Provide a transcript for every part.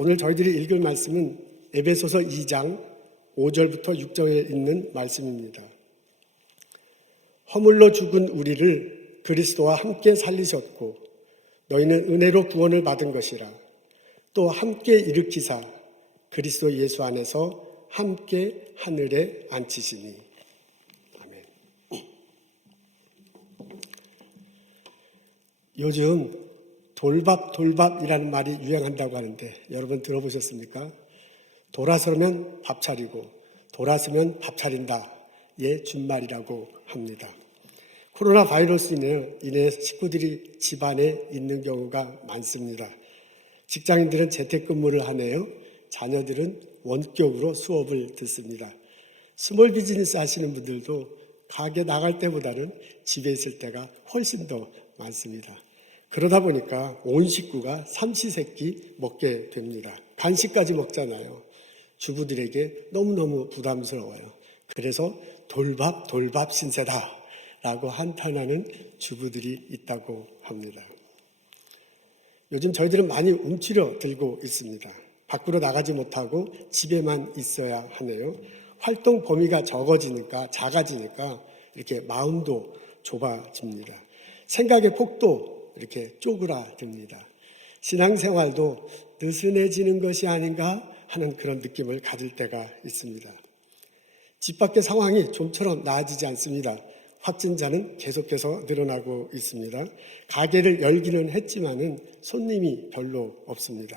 오늘 저희들이 읽을 말씀은 에베소서 2장 5절부터 6절에 있는 말씀입니다. 허물로 죽은 우리를 그리스도와 함께 살리셨고 너희는 은혜로 구원을 받은 것이라. 또 함께 일으키사 그리스도 예수 안에서 함께 하늘에 앉히시니. 아멘. 요즘 돌밥이라는 말이 유행한다고 하는데 여러분 들어보셨습니까? 돌아서면 밥 차리고 돌아서면 밥 차린다의 준말이라고 합니다. 코로나 바이러스로 인해 식구들이 집안에 있는 경우가 많습니다. 직장인들은 재택근무를 하네요. 자녀들은 원격으로 수업을 듣습니다. 스몰 비즈니스 하시는 분들도 가게 나갈 때보다는 집에 있을 때가 훨씬 더 많습니다. 그러다 보니까 온 식구가 삼시세끼 먹게 됩니다. 간식까지 먹잖아요. 주부들에게 너무너무 부담스러워요. 그래서 돌밥 신세다 라고 한탄하는 주부들이 있다고 합니다. 요즘 저희들은 많이 움츠려 들고 있습니다. 밖으로 나가지 못하고 집에만 있어야 하네요. 활동 범위가 작아지니까 이렇게 마음도 좁아집니다. 생각의 폭도 이렇게 쪼그라듭니다. 신앙생활도 느슨해지는 것이 아닌가 하는 그런 느낌을 가질 때가 있습니다. 집 밖의 상황이 좀처럼 나아지지 않습니다. 확진자는 계속해서 늘어나고 있습니다. 가게를 열기는 했지만은 손님이 별로 없습니다.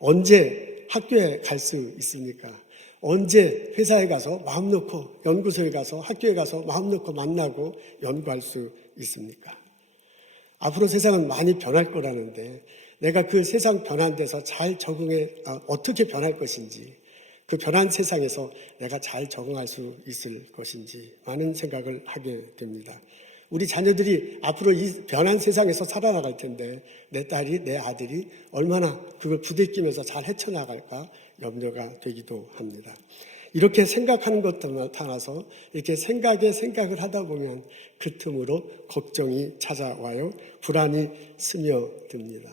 언제 학교에 갈 수 있습니까? 언제 회사에 가서 마음 놓고, 연구소에 가서, 학교에 가서 마음 놓고 만나고 연구할 수 있습니까? 앞으로 세상은 많이 변할 거라는데 내가 그 세상 변한 데서 잘 어떻게 변할 것인지, 그 변한 세상에서 내가 잘 적응할 수 있을 것인지 많은 생각을 하게 됩니다. 우리 자녀들이 앞으로 이 변한 세상에서 살아나갈 텐데 내 딸이, 내 아들이 얼마나 그걸 부대끼면서 잘 헤쳐나갈까 염려가 되기도 합니다. 이렇게 생각하는 것도 따라서 이렇게 생각을 하다 보면 그 틈으로 걱정이 찾아와요. 불안이 스며듭니다.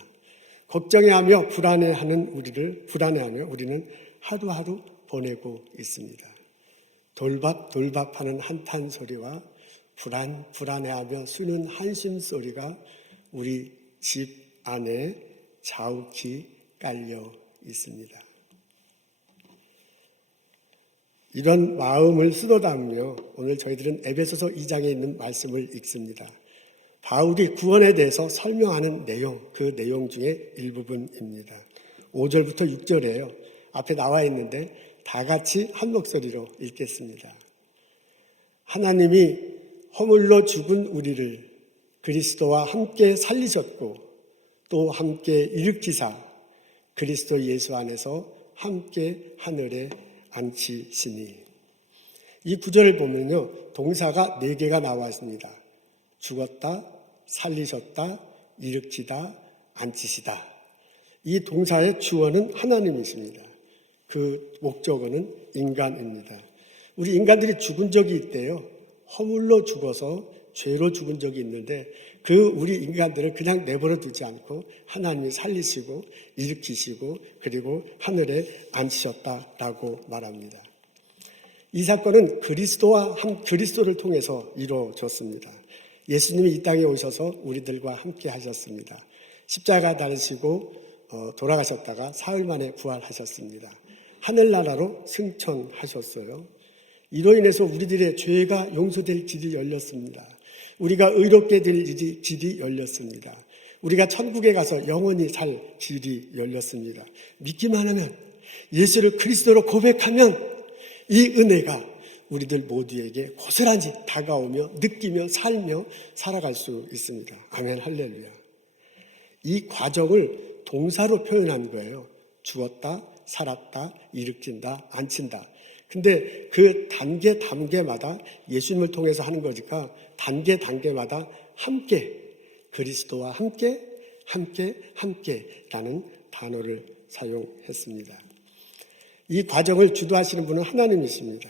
걱정해하며 불안해하며 우리는 하루하루 보내고 있습니다. 돌밥하는 한탄 소리와 불안해하며 쉬는 한심 소리가 우리 집 안에 자욱히 깔려 있습니다. 이런 마음을 쓰다듬으며 오늘 저희들은 에베소서 2장에 있는 말씀을 읽습니다. 바울이 구원에 대해서 설명하는 그 내용 중에 일부분입니다. 5절부터 6절이에요. 앞에 나와 있는데 다 같이 한 목소리로 읽겠습니다. 하나님이 허물로 죽은 우리를 그리스도와 함께 살리셨고 또 함께 일으키사 그리스도 예수 안에서 함께 하늘에 앉히시니. 이 구절을 보면요, 동사가 4개가 나와 있습니다. 죽었다, 살리셨다, 일으키다, 앉히시다. 이 동사의 주어는 하나님이십니다. 그 목적어는 인간입니다. 우리 인간들이 죽은 적이 있대요. 허물로 죽어서 죄로 죽은 적이 있는데 그 우리 인간들을 그냥 내버려 두지 않고 하나님이 살리시고 일으키시고 그리고 하늘에 앉히셨다라고 말합니다. 이 사건은 그리스도를 통해서 이루어졌습니다. 예수님이 이 땅에 오셔서 우리들과 함께 하셨습니다. 십자가 달리시고 돌아가셨다가 사흘 만에 부활하셨습니다. 하늘나라로 승천하셨어요. 이로 인해서 우리들의 죄가 용서될 길이 열렸습니다. 우리가 의롭게 될 길이 열렸습니다. 우리가 천국에 가서 영원히 살 길이 열렸습니다. 믿기만 하면, 예수를 그리스도로 고백하면 이 은혜가 우리들 모두에게 고스란히 다가오며 느끼며 살며 살아갈 수 있습니다. 아멘, 할렐루야. 이 과정을 동사로 표현한 거예요. 죽었다, 살았다, 일으킨다, 앉힌다. 근데 그 단계마다 예수님을 통해서 하는 거니까 단계마다 함께, 그리스도와 함께라는 단어를 사용했습니다. 이 과정을 주도하시는 분은 하나님이십니다.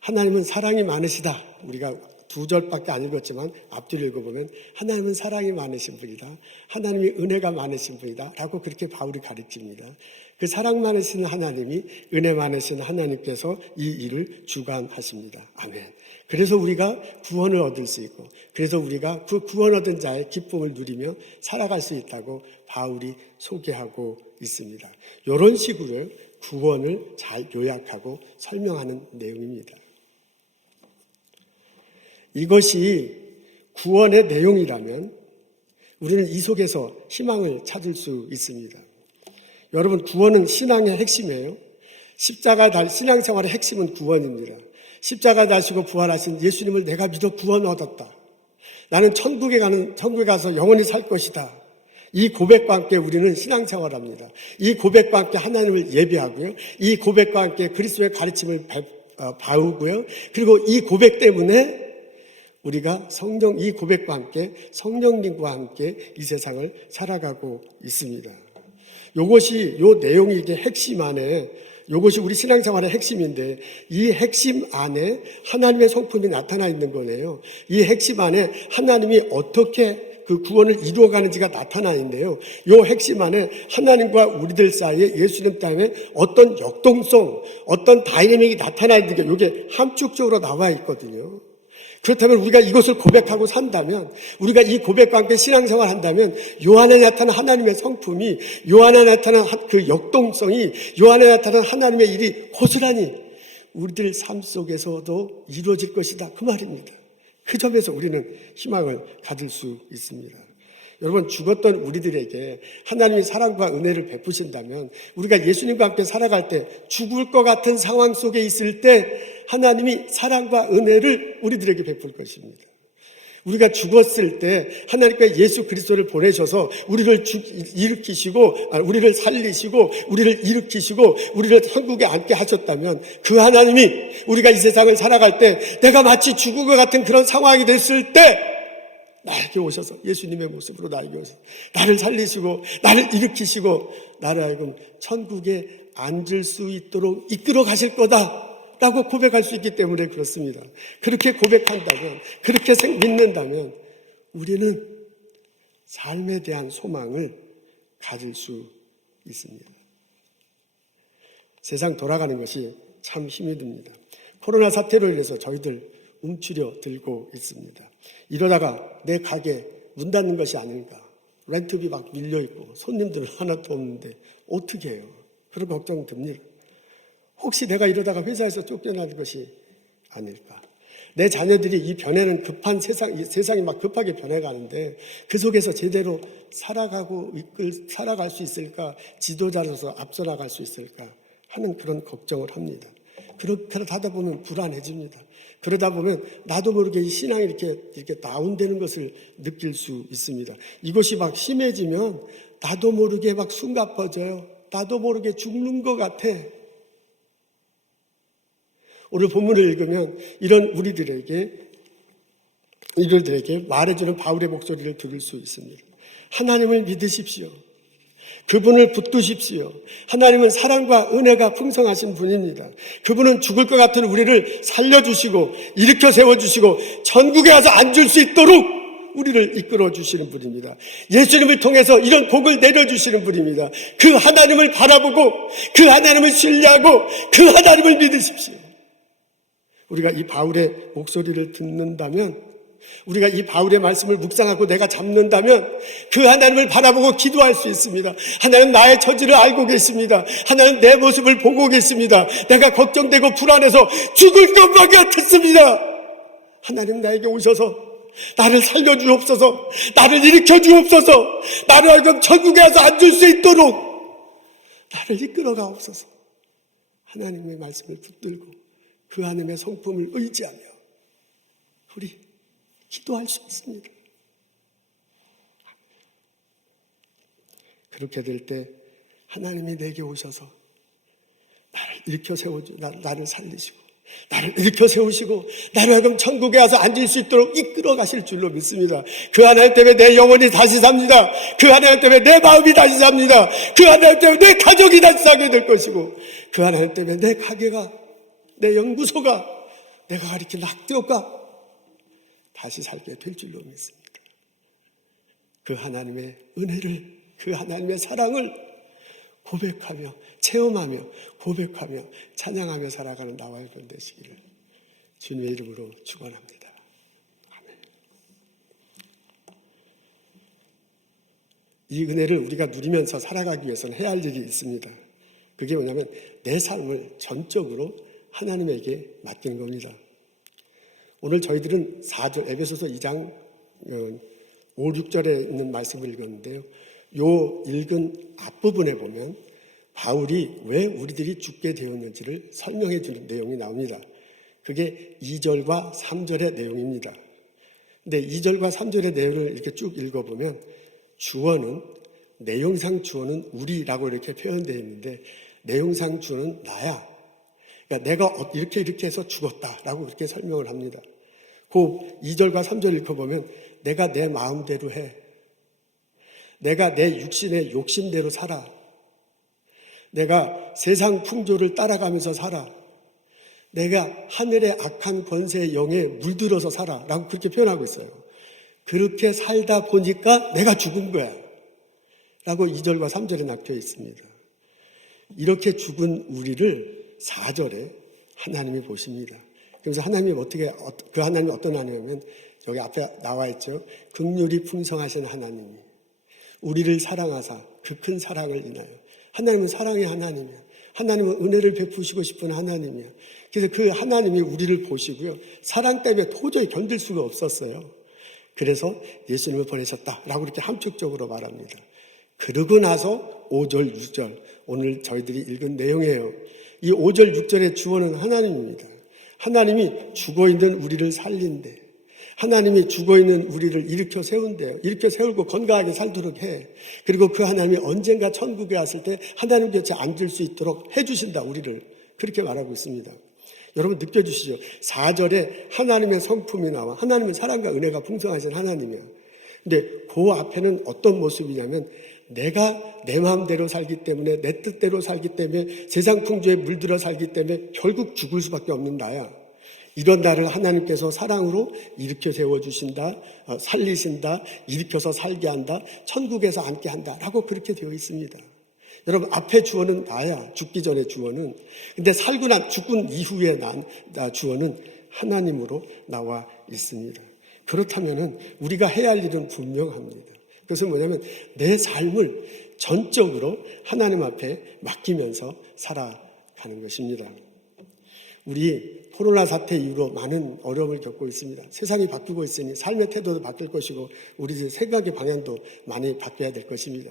하나님은 사랑이 많으시다. 우리가 2절밖에 안 읽었지만 앞뒤를 읽어보면 하나님은 사랑이 많으신 분이다. 하나님이 은혜가 많으신 분이다. 라고 그렇게 바울이 가르칩니다. 그 사랑 많으신 하나님이 은혜 많으신 하나님께서 이 일을 주관하십니다. 아멘. 그래서 우리가 구원을 얻을 수 있고 그래서 우리가 그 구원 얻은 자의 기쁨을 누리며 살아갈 수 있다고 바울이 소개하고 있습니다. 이런 식으로 구원을 잘 요약하고 설명하는 내용입니다. 이것이 구원의 내용이라면 우리는 이 속에서 희망을 찾을 수 있습니다. 여러분, 구원은 신앙의 핵심이에요. 신앙생활의 핵심은 구원입니다. 십자가 다시고 부활하신 예수님을 내가 믿어 구원 얻었다. 나는 천국에 가서 영원히 살 것이다. 이 고백과 함께 우리는 신앙생활합니다. 이 고백과 함께 하나님을 예배하고요. 이 고백과 함께 그리스도의 가르침을 배우고요. 그리고 이 고백 때문에 우리가 이 고백과 함께 성령님과 함께 이 세상을 살아가고 있습니다. 요 내용이 이게 핵심 안에, 요것이 우리 신앙생활의 핵심인데, 이 핵심 안에 하나님의 성품이 나타나 있는 거네요. 이 핵심 안에 하나님이 어떻게 그 구원을 이루어가는지가 나타나 있는데요. 요 핵심 안에 하나님과 우리들 사이에 예수님 때문에 어떤 역동성, 어떤 다이내믹이 나타나 있는 게 이게 함축적으로 나와 있거든요. 그렇다면 우리가 이것을 고백하고 산다면, 우리가 이 고백과 함께 신앙생활을 한다면 요 안에 나타난 하나님의 성품이, 요 안에 나타난 그 역동성이, 요 안에 나타난 하나님의 일이 고스란히 우리들 삶 속에서도 이루어질 것이다. 그 말입니다. 그 점에서 우리는 희망을 가질 수 있습니다. 여러분, 죽었던 우리들에게 하나님이 사랑과 은혜를 베푸신다면 우리가 예수님과 함께 살아갈 때 죽을 것 같은 상황 속에 있을 때 하나님이 사랑과 은혜를 우리들에게 베풀 것입니다. 우리가 죽었을 때 하나님께 예수 그리스도를 보내셔서 우리를 우리를 살리시고 우리를 일으키시고 우리를 천국에 앉게 하셨다면 그 하나님이 우리가 이 세상을 살아갈 때 내가 마치 죽을 것 같은 그런 상황이 됐을 때 나에게 오셔서 예수님의 모습으로 나에게 오셔서 나를 살리시고 나를 일으키시고 나를 하여금 천국에 앉을 수 있도록 이끌어 가실 거다 라고 고백할 수 있기 때문에 그렇습니다. 그렇게 고백한다면, 그렇게 믿는다면 우리는 삶에 대한 소망을 가질 수 있습니다. 세상 돌아가는 것이 참 힘이 듭니다. 코로나 사태로 인해서 저희들 움츠려 들고 있습니다. 이러다가 내 가게 문 닫는 것이 아닐까. 렌트비 막 밀려있고 손님들 하나도 없는데 어떻게 해요? 그런 걱정 듭니다. 혹시 내가 이러다가 회사에서 쫓겨나는 것이 아닐까. 내 자녀들이 이 변해는 급한 세상이 막 급하게 변해가는데 그 속에서 제대로 살아갈 수 있을까, 지도자로서 앞서 나갈 수 있을까 하는 그런 걱정을 합니다. 그러다 보면 불안해집니다. 그러다 보면 나도 모르게 이 신앙이 이렇게 다운되는 것을 느낄 수 있습니다. 이것이 막 심해지면 나도 모르게 막 숨가빠져요. 나도 모르게 죽는 것 같아. 오늘 본문을 읽으면 이런 우리들에게 말해주는 바울의 목소리를 들을 수 있습니다. 하나님을 믿으십시오. 그분을 붙드십시오. 하나님은 사랑과 은혜가 풍성하신 분입니다. 그분은 죽을 것 같은 우리를 살려주시고 일으켜 세워주시고 천국에 가서 앉을 수 있도록 우리를 이끌어 주시는 분입니다. 예수님을 통해서 이런 복을 내려주시는 분입니다. 그 하나님을 바라보고 그 하나님을 신뢰하고 그 하나님을 믿으십시오. 우리가 이 바울의 목소리를 듣는다면, 우리가 이 바울의 말씀을 묵상하고 내가 잡는다면 그 하나님을 바라보고 기도할 수 있습니다. 하나님 나의 처지를 알고 계십니다. 하나님 내 모습을 보고 계십니다. 내가 걱정되고 불안해서 죽을 것만 같았습니다. 하나님 나에게 오셔서 나를 살려주옵소서, 나를 일으켜주옵소서, 나를 하여금 천국에 와서 앉을 수 있도록 나를 이끌어가옵소서. 하나님의 말씀을 붙들고 그 하나님의 성품을 의지하며 우리 기도할 수 있습니다. 그렇게 될 때 하나님이 내게 오셔서 나를 일으켜 세워주고 나를 살리시고 나를 일으켜 세우시고 나를 하여금 천국에 와서 앉을 수 있도록 이끌어 가실 줄로 믿습니다. 그 하나님 때문에 내 영혼이 다시 삽니다. 그 하나님 때문에 내 마음이 다시 삽니다. 그 하나님 때문에 내 가족이 다시 사게 될 것이고 그 하나님 때문에 내 가게가, 내 연구소가, 내가 이렇게 낙되었가 다시 살게 될 줄로 믿습니다. 그 하나님의 은혜를, 그 하나님의 사랑을 고백하며 체험하며 고백하며 찬양하며 살아가는 나와 여러분 되시기를 주님의 이름으로 축원합니다. 아멘. 이 은혜를 우리가 누리면서 살아가기 위해서는 해야 할 일이 있습니다. 그게 뭐냐면 내 삶을 전적으로 하나님에게 맡기는 겁니다. 오늘 저희들은 4절 에베소서 2장 5, 6절에 있는 말씀을 읽었는데요. 요 읽은 앞부분에 보면 바울이 왜 우리들이 죽게 되었는지를 설명해 주는 내용이 나옵니다. 그게 2절과 3절의 내용입니다. 근데 2절과 3절의 내용을 이렇게 쭉 읽어보면 주어는, 내용상 주어는 우리라고 이렇게 표현되어 있는데 내용상 주어는 나야. 그러니까 내가 이렇게 해서 죽었다라고 그렇게 설명을 합니다. 그 2절과 3절 읽어보면 내가 내 마음대로 해. 내가 내 육신의 욕심대로 살아. 내가 세상 풍조를 따라가면서 살아. 내가 하늘의 악한 권세의 영에 물들어서 살아. 라고 그렇게 표현하고 있어요. 그렇게 살다 보니까 내가 죽은 거야. 라고 2절과 3절에 낙혀 있습니다. 이렇게 죽은 우리를 4절에 하나님이 보십니다. 그래서 하나님이 그 하나님이 어떤 하나님이냐면 여기 앞에 나와 있죠. 긍휼이 풍성하신 하나님이 우리를 사랑하사 그 큰 사랑을 인하여. 하나님은 사랑의 하나님이야. 하나님은 은혜를 베푸시고 싶은 하나님이야. 그래서 그 하나님이 우리를 보시고요. 사랑 때문에 도저히 견딜 수가 없었어요. 그래서 예수님을 보내셨다라고 이렇게 함축적으로 말합니다. 그러고 나서 5절, 6절 오늘 저희들이 읽은 내용이에요. 이 5절, 6절의 주어는 하나님입니다. 하나님이 죽어있는 우리를 살린대. 하나님이 죽어있는 우리를 일으켜 세운대요. 일으켜 세우고 건강하게 살도록 해. 그리고 그 하나님이 언젠가 천국에 왔을 때 하나님 곁에 앉을 수 있도록 해주신다. 우리를. 그렇게 말하고 있습니다. 여러분 느껴주시죠? 4절에 하나님의 성품이 나와. 하나님은 사랑과 은혜가 풍성하신 하나님이야. 근데 그 앞에는 어떤 모습이냐면 내가 내 마음대로 살기 때문에, 내 뜻대로 살기 때문에, 세상 풍조에 물들어 살기 때문에 결국 죽을 수밖에 없는 나야. 이런 나를 하나님께서 사랑으로 일으켜 세워주신다, 살리신다, 일으켜서 살게 한다, 천국에서 앉게 한다 라고 그렇게 되어 있습니다. 여러분 앞에 주어는 나야. 죽기 전에 주어는. 근데 죽은 이후에 주어는 하나님으로 나와 있습니다. 그렇다면 우리가 해야 할 일은 분명합니다. 그것은 뭐냐면 내 삶을 전적으로 하나님 앞에 맡기면서 살아가는 것입니다. 우리 코로나 사태 이후로 많은 어려움을 겪고 있습니다. 세상이 바뀌고 있으니 삶의 태도도 바뀔 것이고 우리 생각의 방향도 많이 바뀌어야 될 것입니다.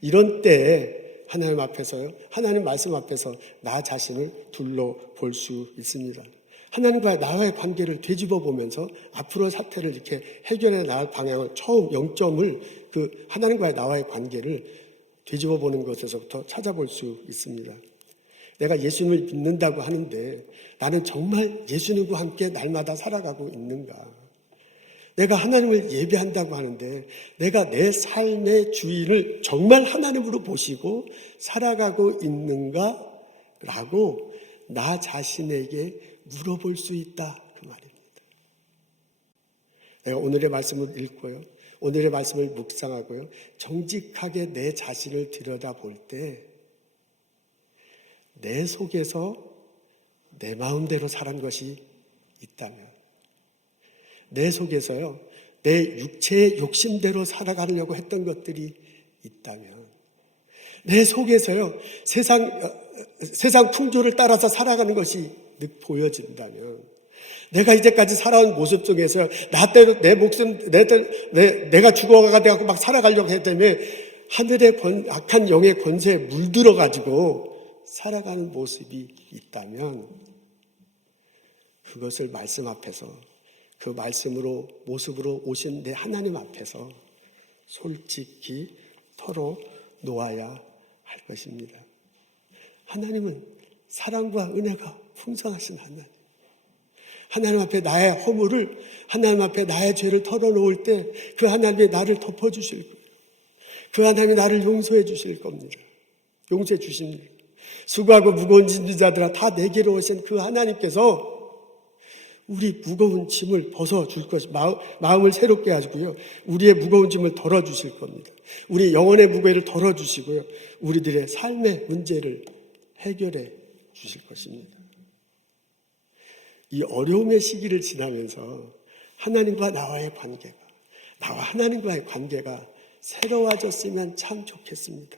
이런 때에 하나님 앞에서요, 하나님 말씀 앞에서 나 자신을 둘러볼 수 있습니다. 하나님과 나와의 관계를 되짚어 보면서 앞으로 사태를 이렇게 해결해 나갈 방향을 처음 0점을 그 하나님과의 나와의 관계를 되짚어 보는 것에서부터 찾아볼 수 있습니다. 내가 예수님을 믿는다고 하는데 나는 정말 예수님과 함께 날마다 살아가고 있는가? 내가 하나님을 예배한다고 하는데 내가 내 삶의 주인을 정말 하나님으로 보시고 살아가고 있는가? 라고 나 자신에게 물어볼 수 있다. 그 말입니다. 내가 오늘의 말씀을 읽고요. 오늘의 말씀을 묵상하고요. 정직하게 내 자신을 들여다볼 때 내 속에서 내 마음대로 살은 것이 있다면, 내 속에서요, 내 육체의 욕심대로 살아가려고 했던 것들이 있다면, 내 속에서요, 세상 풍조를 따라서 살아가는 것이 보여진다면, 내가 이제까지 살아온 모습 중에서 나대로 내 목숨, 내가 죽어가고 막 살아가려고 했다면 하늘의 악한 영의 권세에 물들어가지고 살아가는 모습이 있다면 그것을 말씀 앞에서, 그 말씀으로 모습으로 오신 내 하나님 앞에서 솔직히 털어 놓아야 할 것입니다. 하나님은 사랑과 은혜가 풍성하신 하나님. 하나님 앞에 나의 허물을, 하나님 앞에 나의 죄를 털어놓을 때 그 하나님이 나를 덮어주실 거예요. 그 하나님이 나를 용서해 주실 겁니다. 용서해 주십니다. 수고하고 무거운 짐진 자들아 다 내게로 오신 그 하나님께서 우리 무거운 짐을 벗어줄 것이 마음을 새롭게 하시고요. 우리의 무거운 짐을 덜어주실 겁니다. 우리 영혼의 무게를 덜어주시고요. 우리들의 삶의 문제를 해결해 주실 것입니다. 이 어려움의 시기를 지나면서 하나님과 나와의 관계가, 나와 하나님과의 관계가 새로워졌으면 참 좋겠습니다.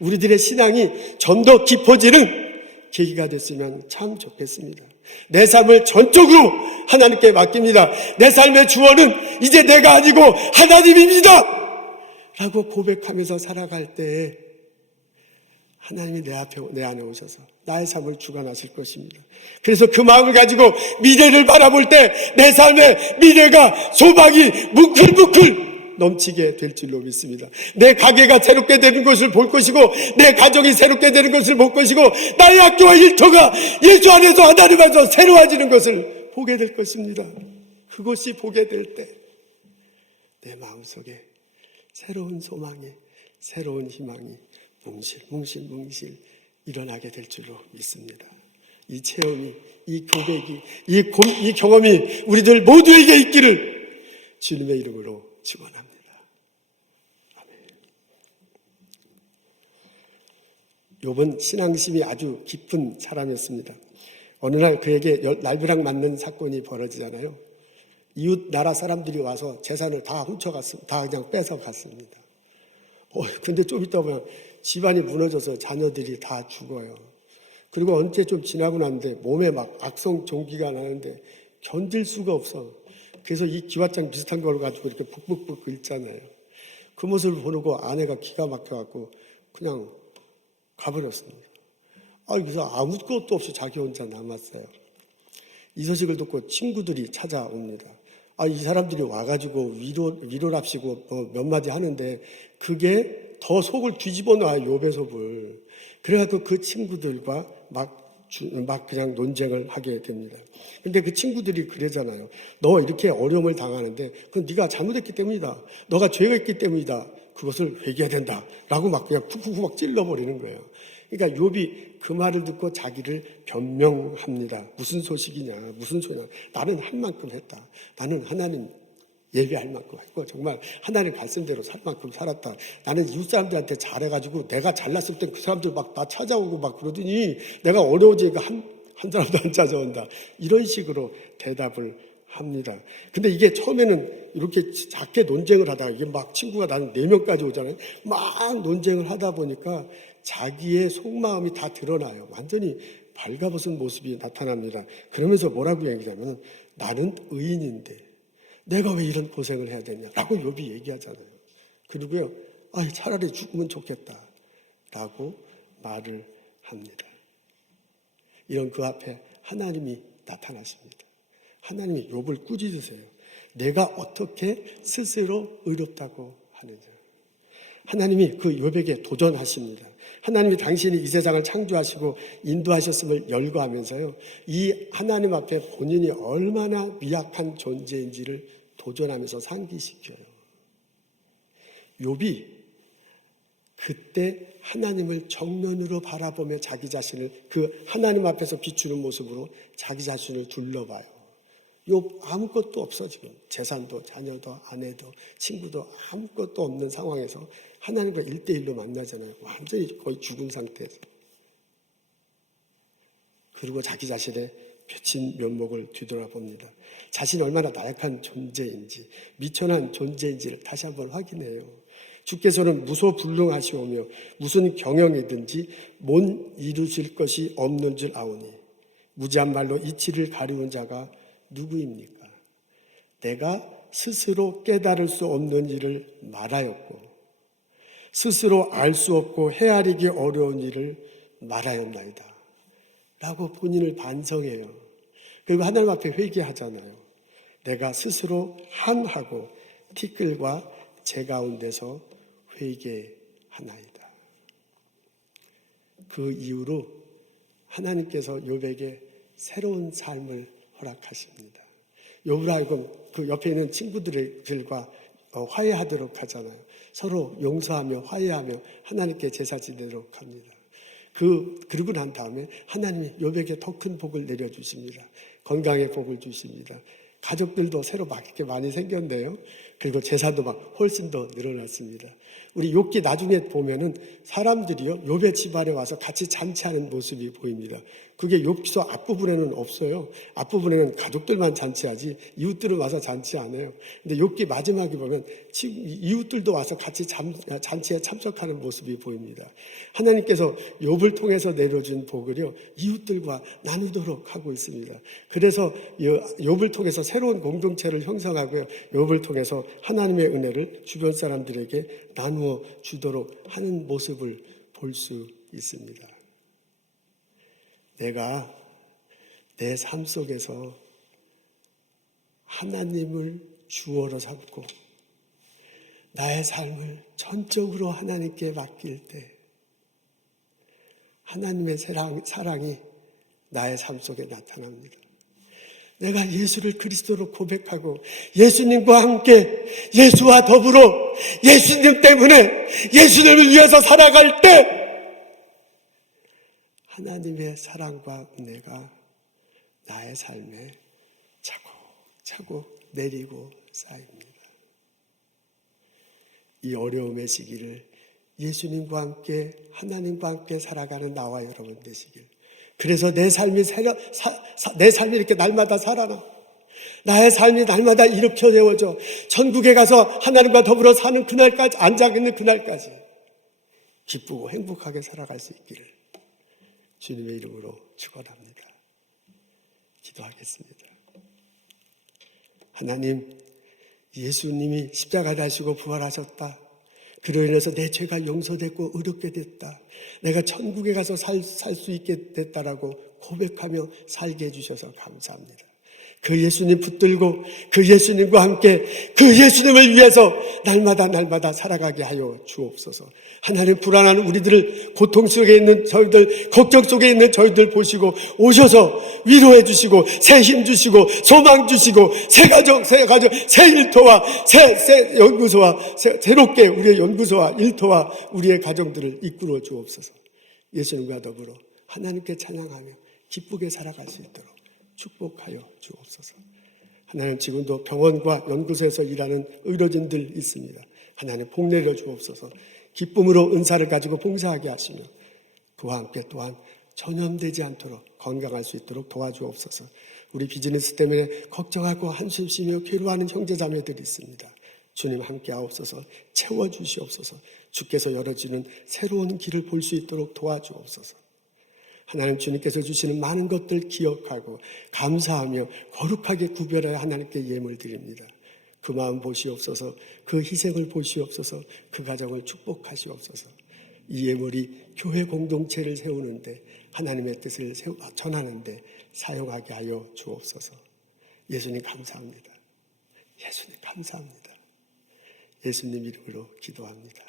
우리들의 신앙이 좀 더 깊어지는 계기가 됐으면 참 좋겠습니다. 내 삶을 전적으로 하나님께 맡깁니다. 내 삶의 주원은 이제 내가 아니고 하나님입니다! 라고 고백하면서 살아갈 때에 하나님이 내 안에 오셔서 나의 삶을 주관하실 것입니다. 그래서 그 마음을 가지고 미래를 바라볼 때 내 삶의 미래가 소망이 뭉클뭉클 넘치게 될 줄로 믿습니다. 내 가게가 새롭게 되는 것을 볼 것이고, 내 가정이 새롭게 되는 것을 볼 것이고, 나의 학교와 일터가 예수 안에서 하나님 안에서 새로워지는 것을 보게 될 것입니다. 그것이 보게 될 때 내 마음속에 새로운 소망이, 새로운 희망이 뭉실뭉실 일어나게 될 줄로 믿습니다. 이 체험이, 이 고백이, 이 경험이 우리들 모두에게 있기를 주님의 이름으로 축원합니다. 욥은 신앙심이 아주 깊은 사람이었습니다. 어느 날 그에게 날벼락 맞는 사건이 벌어지잖아요. 이웃 나라 사람들이 와서 재산을 다 훔쳐갔습니다. 다 그냥 뺏어갔습니다. 근데 좀 있다 보면 집안이 무너져서 자녀들이 다 죽어요. 그리고 언제 좀 지나고 났는데 몸에 막 악성 종기가 나는데 견딜 수가 없어. 그래서 이 기왓장 비슷한 걸 가지고 이렇게 북북북 긁잖아요. 그 모습을 보고 아내가 기가 막혀갖고 그냥 가버렸습니다. 그래서 아무것도 없이 자기 혼자 남았어요. 이 소식을 듣고 친구들이 찾아옵니다. 이 사람들이 와가지고 위로랍시고 몇 마디 하는데 그게 더 속을 뒤집어 놔요, 욥의 속을. 그래가지고 그 친구들과 막 그냥 논쟁을 하게 됩니다. 근데 그 친구들이 그러잖아요. 너 이렇게 어려움을 당하는데 그건 네가 잘못했기 때문이다. 너가 죄가 있기 때문이다. 그것을 회개해야 된다. 라고 막 그냥 쿡쿡쿡 막 찔러버리는 거예요. 그러니까 욥이 그 말을 듣고 자기를 변명합니다. 무슨 소식이냐, 무슨 소리냐. 나는 할 만큼 했다. 나는 하나님 예배할 만큼 했고 정말 하나님 말씀대로 살 만큼 살았다. 나는 이웃 사람들한테 잘해가지고 내가 잘났을 때 그 사람들 막 나 찾아오고 막 그러더니 내가 어려워지니까 한 사람도 안 찾아온다. 이런 식으로 대답을 합니다. 근데 이게 처음에는 이렇게 작게 논쟁을 하다가 이게 막 친구가 나는 4명까지 오잖아요. 막 논쟁을 하다 보니까 자기의 속마음이 다 드러나요. 완전히 발가벗은 모습이 나타납니다. 그러면서 뭐라고 얘기하냐면 나는 의인인데 내가 왜 이런 고생을 해야 되냐라고 욥이 얘기하잖아요. 그리고요, 차라리 죽으면 좋겠다 라고 말을 합니다. 이런 그 앞에 하나님이 나타나십니다. 하나님이 욥을 꾸짖으세요. 내가 어떻게 스스로 의롭다고 하느냐. 하나님이 그 욥에게 도전하십니다. 하나님이 당신이 이 세상을 창조하시고 인도하셨음을 열거하면서요, 이 하나님 앞에 본인이 얼마나 미약한 존재인지를 도전하면서 상기시켜요. 욥이 그때 하나님을 정면으로 바라보며 자기 자신을 그 하나님 앞에서 비추는 모습으로 자기 자신을 둘러봐요. 욥 아무것도 없어 지금. 재산도 자녀도 아내도 친구도 아무것도 없는 상황에서 하나님과 1대1로 만나잖아요. 완전히 거의 죽은 상태에서. 그리고 자기 자신의 벼친 면목을 뒤돌아봅니다. 자신이 얼마나 나약한 존재인지, 미천한 존재인지를 다시 한번 확인해요. 주께서는 무소불능하시오며 무슨 경영이든지 못 이루실 것이 없는 줄 아오니 무지한 말로 이치를 가리운 자가 누구입니까? 내가 스스로 깨달을 수 없는 일을 말하였고 스스로 알 수 없고 헤아리기 어려운 일을 말하였나이다 라고 본인을 반성해요. 그리고 하나님 앞에 회개하잖아요. 내가 스스로 함하고 티끌과 제 가운데서 회개하나이다. 그 이후로 하나님께서 욥에게 새로운 삶을 허락하십니다. 욥을 하여금 그 옆에 있는 친구들과 화해하도록 하잖아요. 서로 용서하며 화해하며 하나님께 제사 지내도록 합니다. 그러고 난 다음에 하나님이 욥에게 더 큰 복을 내려주십니다. 건강의 복을 주십니다. 가족들도 새로 막 이렇게 많이 생겼네요. 그리고 제사도 막 훨씬 더 늘어났습니다. 우리 욥기 나중에 보면은 사람들이요 욥의 집안에 와서 같이 잔치하는 모습이 보입니다. 그게 욥기서 앞부분에는 없어요. 앞부분에는 가족들만 잔치하지 이웃들은 와서 잔치 안 해요. 근데 욥기 마지막에 보면 이웃들도 와서 같이 잔치에 참석하는 모습이 보입니다. 하나님께서 욥을 통해서 내려준 복을요 이웃들과 나누도록 하고 있습니다. 그래서 욥을 통해서 새로운 공동체를 형성하고요 욥을 통해서 하나님의 은혜를 주변 사람들에게 나누어 주도록 하는 모습을 볼 수 있습니다. 내가 내 삶 속에서 하나님을 주어로 삼고 나의 삶을 전적으로 하나님께 맡길 때 하나님의 사랑이 나의 삶 속에 나타납니다. 내가 예수를 그리스도로 고백하고 예수님과 함께 예수와 더불어 예수님 때문에 예수님을 위해서 살아갈 때 하나님의 사랑과 은혜가 나의 삶에 차곡차곡 내리고 쌓입니다. 이 어려움의 시기를 예수님과 함께 하나님과 함께 살아가는 나와 여러분 되시길. 그래서 내 삶이 이렇게 날마다 살아나. 나의 삶이 날마다 일으켜 내어져 천국에 가서 하나님과 더불어 사는 그날까지 앉아 있는 그날까지 기쁘고 행복하게 살아갈 수 있기를 주님의 이름으로 축원합니다. 기도하겠습니다. 하나님, 예수님이 십자가 다시고 부활하셨다. 그로 인해서 내 죄가 용서됐고 의롭게 됐다. 내가 천국에 가서 살 수 있게 됐다라고 고백하며 살게 해주셔서 감사합니다. 그 예수님 붙들고 그 예수님과 함께 그 예수님을 위해서 날마다 살아가게 하여 주옵소서. 하나님, 불안한 우리들을, 고통 속에 있는 저희들, 걱정 속에 있는 저희들 보시고 오셔서 위로해 주시고 새 힘 주시고 소망 주시고 새 가정, 새 일터와 새 연구소와 새롭게 우리의 연구소와 일터와 우리의 가정들을 이끌어 주옵소서. 예수님과 더불어 하나님께 찬양하며 기쁘게 살아갈 수 있도록 축복하여 주옵소서. 하나님, 지금도 병원과 연구소에서 일하는 의료진들 있습니다. 하나님, 복 내려 주옵소서. 기쁨으로 은사를 가지고 봉사하게 하시며 그와 함께 또한 전염되지 않도록 건강할 수 있도록 도와주옵소서. 우리 비즈니스 때문에 걱정하고 한숨 쉬며 괴로워하는 형제자매들이 있습니다. 주님 함께 하옵소서. 채워주시옵소서. 주께서 열어주는 새로운 길을 볼 수 있도록 도와주옵소서. 하나님, 주님께서 주시는 많은 것들 기억하고 감사하며 거룩하게 구별하여 하나님께 예물 드립니다. 그 마음 보시옵소서. 그 희생을 보시옵소서. 그 가정을 축복하시옵소서. 이 예물이 교회 공동체를 세우는데 하나님의 뜻을 전하는데 사용하게 하여 주옵소서. 예수님 감사합니다. 예수님 감사합니다. 예수님 이름으로 기도합니다.